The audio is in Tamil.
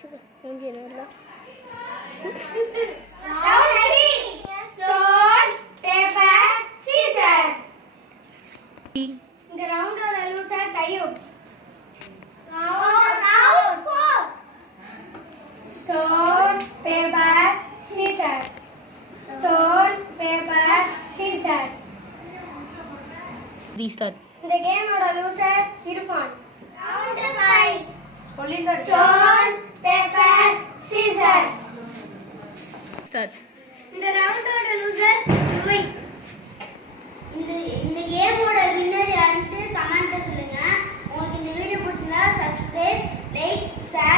சரி மூஞ்சி என்ன stone paper scissor இந்த ரவுண்டோட loser தையும் round 4 stone paper scissor stone paper scissor restart இந்த கேமோட லூசர் இருப்பான் round 5 சொல்லிங்க stone paper scissor start இந்த ரவுண்டோட லூசர் ருவை இந்த கேமோட வின்னர் யாருன்னு கமெண்ட்ல சொல்லுங்க உங்களுக்கு இந்த வீடியோ பிடிச்சிருந்தா சப்ஸ்கிரைப் லைக் ஷேர்